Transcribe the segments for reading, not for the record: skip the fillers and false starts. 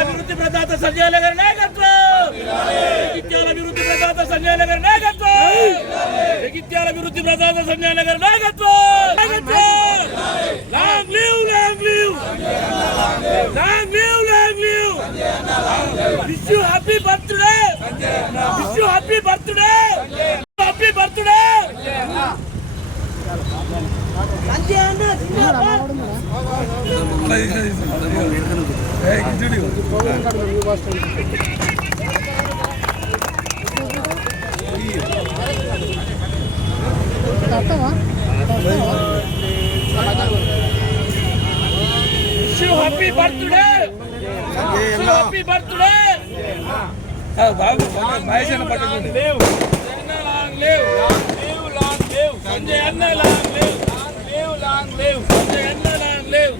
అభివృద్ధి ప్రదాత సంజయ్ గారి నాయకత్వం, అభివృద్ధి ప్రదాత సంజయ్ గారి నాయకత్వం, అభివృద్ధి ప్రదాత సంజయ్ గారి నాయకత్వం. Long live, long live, long live, long live. Wish you happy birthday, wish you happy birthday, happy birthday. Happy birthday, happy birthday. Happy Mahesh అన్న పట్టుకుంది. సంజయ్ అన్న long live, long live, Sanjay అన్న లాంగ్ లివ్.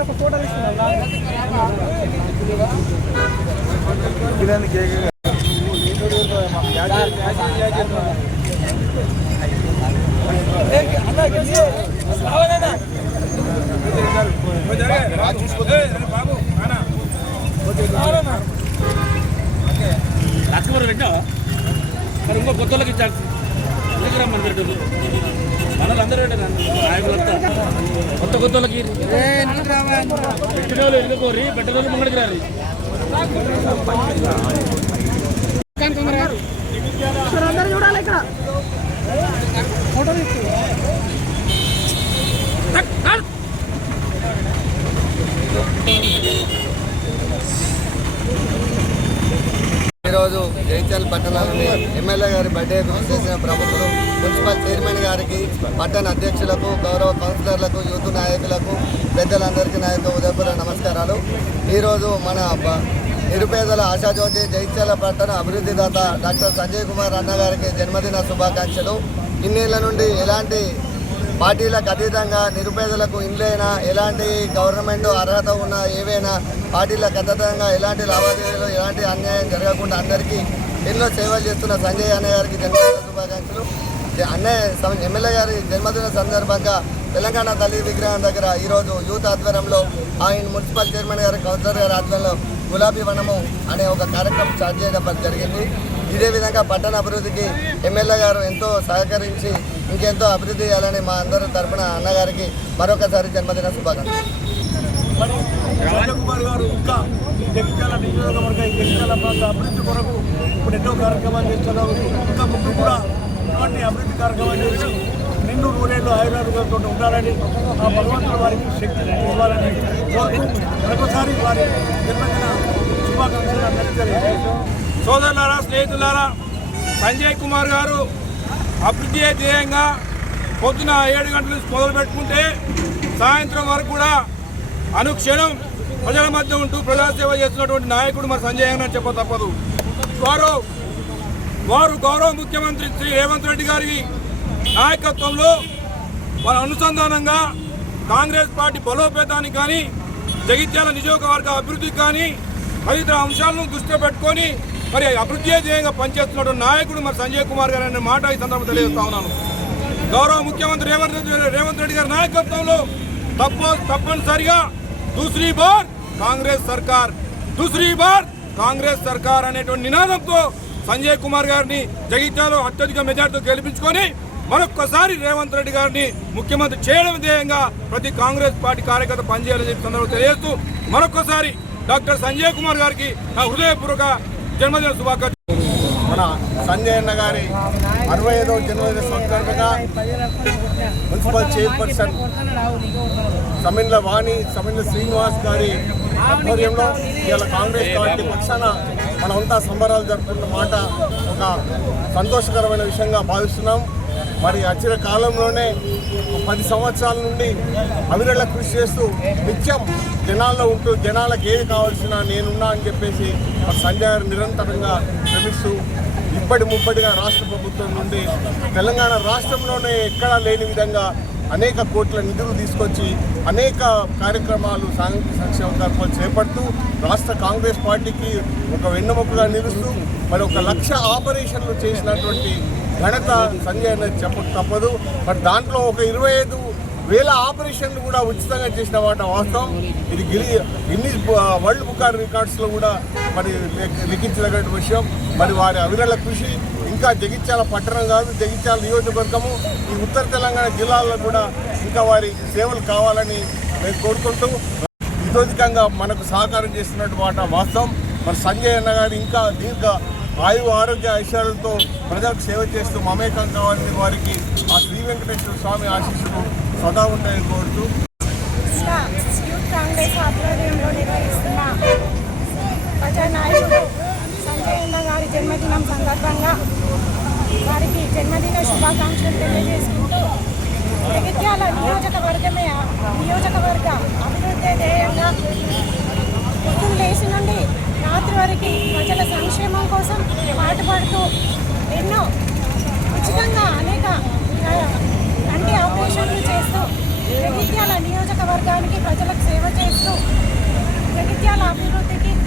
ఒక ఫోటో లక్ష్మణ్ పెట్టినావా మరి ఇంకో కొత్తలోకి ఇచ్చారు రమ్మని పెట్టు మనలందరూ నాయకులంతా కొత్త కొత్తలకి పెట్టిన వాళ్ళు ఎన్నుకోరి పెట్టిన వాళ్ళు ముంగడికి రారు. చూడాలి ఇక్కడ ఫోటో ఈరోజు జైత్యాల పట్టణంలోని ఎమ్మెల్యే గారి బర్త్డే కృషి చేసిన ప్రభుత్వం మున్సిపల్ చైర్మన్ గారికి, పట్టణ అధ్యక్షులకు, గౌరవ కౌన్సిలర్లకు, యూత్ నాయకులకు, పెద్దలందరికీ నా యొక్క ఉదయపూర్వ నమస్కారాలు. ఈరోజు మన నిరుపేదల ఆశాజ్యోతి జైత్యాల పట్టణ అభివృద్ధి దాత డాక్టర్ సంజయ్ కుమార్ అన్న గారికి జన్మదిన శుభాకాంక్షలు. ఇన్నేళ్ల నుండి ఎలాంటి పార్టీలకు అతీతంగా నిరుపేదలకు ఇండ్లైనా, ఎలాంటి గవర్నమెంట్ అర్హత ఉన్న ఏవైనా పార్టీలకు అతీతంగా ఎలాంటి లావాదేవీలు, ఎలాంటి అన్యాయం జరగకుండా అందరికీ ఎన్నో సేవలు చేస్తున్న సంజయ్ అన్నయ్య గారికి జన్మదిన శుభాకాంక్షలు. ఎమ్మెల్యే గారి జన్మదిన సందర్భంగా తెలంగాణ తల్లి విగ్రహం దగ్గర ఈరోజు యూత్ ఆధ్వర్యంలో ఆయన మున్సిపల్ చైర్మన్ గారి, కౌన్సిలర్ గారి ఆధ్వర్యంలో గులాబీ వనము అనే ఒక కార్యక్రమం స్టార్ట్ చేయడం జరిగింది. ఇదే విధంగా పట్టణ అభివృద్ధికి ఎమ్మెల్యే గారు ఎంతో సహకరించి ఇంకెంతో అభివృద్ధి చేయాలని మా అందరి తరఫున అన్నగారికి మరొకసారి జన్మదిన శుభాకాంక్షలు. కుమార్ గారు ఇంకా జగిత్యాల నియోజకవర్గ జగిత్యాల ప్రాంత అభివృద్ధి కొరకు ఇప్పుడు ఎన్నో కార్యక్రమాలు చేస్తున్నారు. ఇంకా ముందు కూడా ఇటువంటి అభివృద్ధి కార్యక్రమాలు చేసి నిండు నూరేళ్ళు ఆయురారోగ్యంతో ఉండాలని, ఆ భగవంతుడు వారికి శక్తి ఇవ్వాలని కోరుతూ మరొకసారి వారి జన్మదిన శుభాకాంక్షలు అందరికీ. సోదరులారా, స్నేహితులారా, సంజయ్ కుమార్ గారు అభివృద్ధి ధ్యేయంగా పొద్దున 7 గంటల నుంచి మొదలు పెట్టుకుంటే సాయంత్రం వరకు కూడా అనుక్షణం ప్రజల మధ్య ఉంటూ ప్రజాసేవ చేస్తున్నటువంటి నాయకుడు మరి సంజయ్ అని చెప్ప తప్పదు. వారు గౌరవ ముఖ్యమంత్రి శ్రీ రేవంత్ రెడ్డి గారి నాయకత్వంలో మన అనుసంధానంగా కాంగ్రెస్ పార్టీ బలోపేతానికి కానీ జగిత్యాల నియోజకవర్గ అభివృద్ధికి కానీ తదితర అంశాలను దృష్టిలో పెట్టుకొని మరి అభివృద్ధి ధ్యేయంగా పనిచేస్తున్న నాయకుడు మరి సంజయ్ కుమార్ గారు అనే మాట ఈ సందర్భంగా తెలియజేస్తా ఉన్నాను. గౌరవ ముఖ్యమంత్రి రేవంత్ రెడ్డి గారి నాయకత్వంలో తప్పనిసరిగా దూసరీ బార్ కాంగ్రెస్ సర్కార్ అనేటువంటి నినాదంతో సంజయ్ కుమార్ గారిని జగిత్యాలలో అత్యధిక మెజార్టీతో గెలిపించుకొని మరొక్కసారి రేవంత్ రెడ్డి గారిని ముఖ్యమంత్రి చేయడం ధ్యేయంగా ప్రతి కాంగ్రెస్ పార్టీ కార్యకర్త పనిచేయాలని చెప్పి సందర్భంగా తెలియజేస్తూ మరొక్కసారి డాక్టర్ సంజయ్ కుమార్ గారికి నా హృదయపూర్వక జన్మదిన శుభాకాంక్షలు. మన సంజయ్ అన్న గారి 65వ జన్మదిన సందర్భంగా మున్సిపల్ చైర్పర్సన్ సమిన్ల శ్రీనివాస్ గారి ఆధ్వర్యంలో ఇవాళ కాంగ్రెస్ పార్టీ పక్షాన మనమంతా సంబరాలు జరుపుకున్న మాట ఒక సంతోషకరమైన విషయంగా భావిస్తున్నాం. మరి వచ్చిన కాలంలోనే 10 సంవత్సరాల నుండి అవిరళ కృషి చేస్తూ నిత్యం జనాల్లో ఉంటూ జనాలకు ఏది కావాల్సిన నేనున్నా అని చెప్పేసి సంజయ్ గారు నిరంతరంగా శ్రమిస్తూ ముప్పటిగా రాష్ట్ర ప్రభుత్వం నుండి తెలంగాణ రాష్ట్రంలోనే ఎక్కడా లేని విధంగా అనేక కోట్ల నిధులు తీసుకొచ్చి అనేక కార్యక్రమాలు సాంఘిక సంక్షేమ కార్యక్రమాలు చేపడుతూ రాష్ట్ర కాంగ్రెస్ పార్టీకి ఒక వెన్నెముకగా నిలుస్తూ మరి 1 లక్ష ఆపరేషన్లు చేసినటువంటి ఘనత సంజయ్ అనేది చెప్పక తప్పదు. మరి దాంట్లో ఒక 25,000 ఆపరేషన్లు కూడా ఉచితంగా చేసిన మాట వాస్తవం. ఇది గిన్నీస్ వరల్డ్ బుక్ ఆఫ్ రికార్డ్స్లో కూడా మరి లిఖించదగిన విషయం. మరి వారి అవిరళ కృషి ఇంకా జగిత్యాల పట్టణం కాదు, జగిత్యాల నియోజకవర్గము ఈ ఉత్తర తెలంగాణ జిల్లాల్లో కూడా ఇంకా వారి సేవలు కావాలని నేను కోరుకుంటూ ఇతోధికంగా మనకు సహకారం చేస్తున్నట్టు మాట వాస్తవం. మరి సంజయ్ అన్న గారు ఇంకా దీర్ఘ ఆరోగ్య ఐశ్వర్యాలతో ప్రజలకు సేవ చేస్తూ మమేకం కావాలని వారికి ఆ శ్రీ వెంకటేశ్వర స్వామి ఆశీస్సులు సదా ఉంటాయని కోరుతూ యూత్ కాంగ్రెస్ ఆధ్వర్యంలో నిర్వహిస్తున్న ప్రజానాయకుడు సంజయ్ అన్న గారి జన్మదినం సందర్భంగా వారికి జన్మదిన శుభాకాంక్షలు తెలియజేసుకుంటూ జగిత్యాల నియోజకవర్గ అభివృద్ధి ధ్యేయంగా పొద్దున్న లేచి నుండి రాత్రి వరకు ప్రజల సంక్షేమం కోసం పాటుపడుతూ ఎన్నో ఉచితంగా అనేక కంటి ఆపరేషన్లు చేస్తూ జగిత్యాల నియోజకవర్గానికి ప్రజలకు సేవ చేస్తూ జగిత్యాల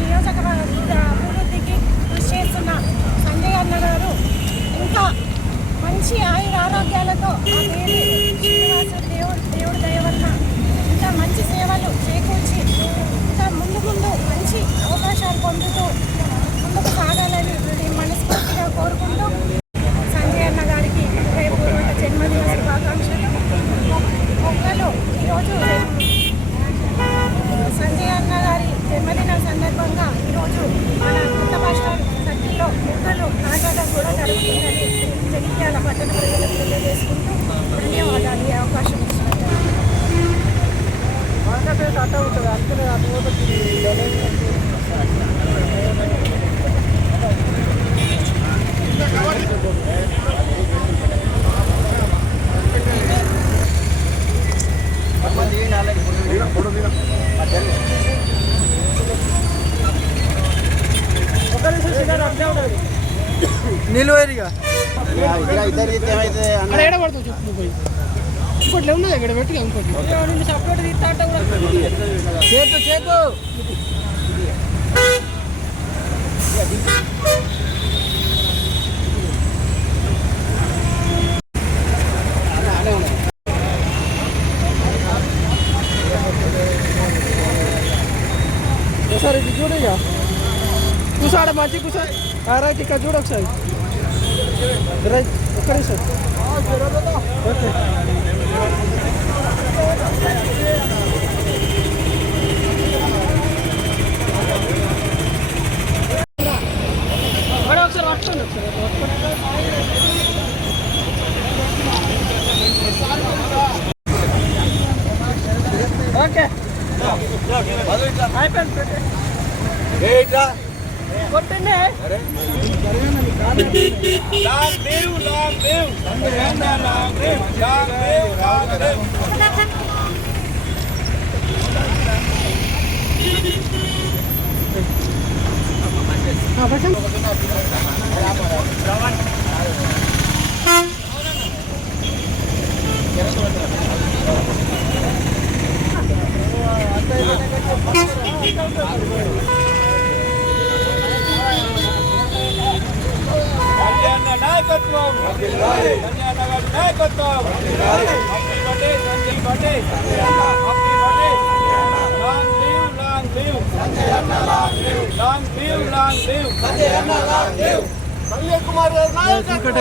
నియోజకవర్గ అభివృద్ధికి కృషి చేస్తున్న సంజయ్ అన్న గారు ఇంకా మంచి ఆరోగ్యాలతో దేవుడి దయ వలన ఇంకా మంచి సేవలు చేకూర్చి ఇంకా ముందు మంచి అవకాశాలు పొందుతూ ముందుకు సాగాలని మనస్ఫూర్తిగా కోరుకుంటూ సంజయ్ అన్న గారికి హృదయపూర్వక జన్మదిన శుభాకాంక్షలు. మొక్కలు ఈరోజు సంజయ్ అన్న గారి జన్మదిన సందర్భంగా ఈరోజు మన కొత్త బస్ స్టాండ్ సర్కిల్లో మొక్కలు నాటడం కూడా జరుగుతుందని జగిత్యాల పట్టణ ప్రజలకు తెలియజేసుకుంటూ ధన్యవాదాలు ఈ అవకాశం ఇచ్చినట్టు. నిలువేరిగా ఎడబడుతుంది చెప్పు పోయి ఇంకోటి ఉన్నది ఇక్కడ పెట్టుగా ఇంకోటి సపరేట్ తీస్తా చేతు ఒకసారి ఇది చూడగా కూసాడ మంచి కూసా రైట్ ఇక్కడ చూడ ఒకసారి రైట్ ఒక్కడే సార్ ఓకే ఒకసారి పట్టుకోండి ఓకే అయిపోయింది కొట్టండి సంజయ్ అన్న నాయకత్వం, సంజయ్ అన్న గారి నాయకత్వం. Happy birthday Sanjay, birthday happy birthday. Long live, long live Sanjay అన్న, long live, long live, long live Sanjay అన్న, లాంగ్ లివ్. సంజయ్ కుమార్ గారి నాయకత్వం.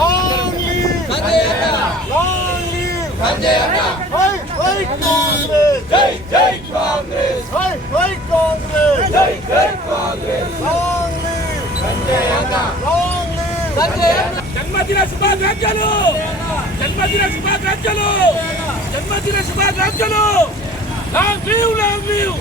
లాంగ్ లివ్ సంజయ్ అన్న, లాంగ్ లివ్ సంజయ్ అన్న. హై హై కాంగ్రెస్, జై జై కాంగ్రెస్, హై హై కాంగ్రెస్, జై జై కాంగ్రెస్. లాంగ్ లివ్ సంజయ్ అన్న, లాంగ్ లివ్ సంజయ్ అన్న. జన్మదిన శుభాకాంక్షలు, జన్మదిన శుభాకాంక్షలు, జన్మదిన శుభాకాంక్షలు. Long live, long live.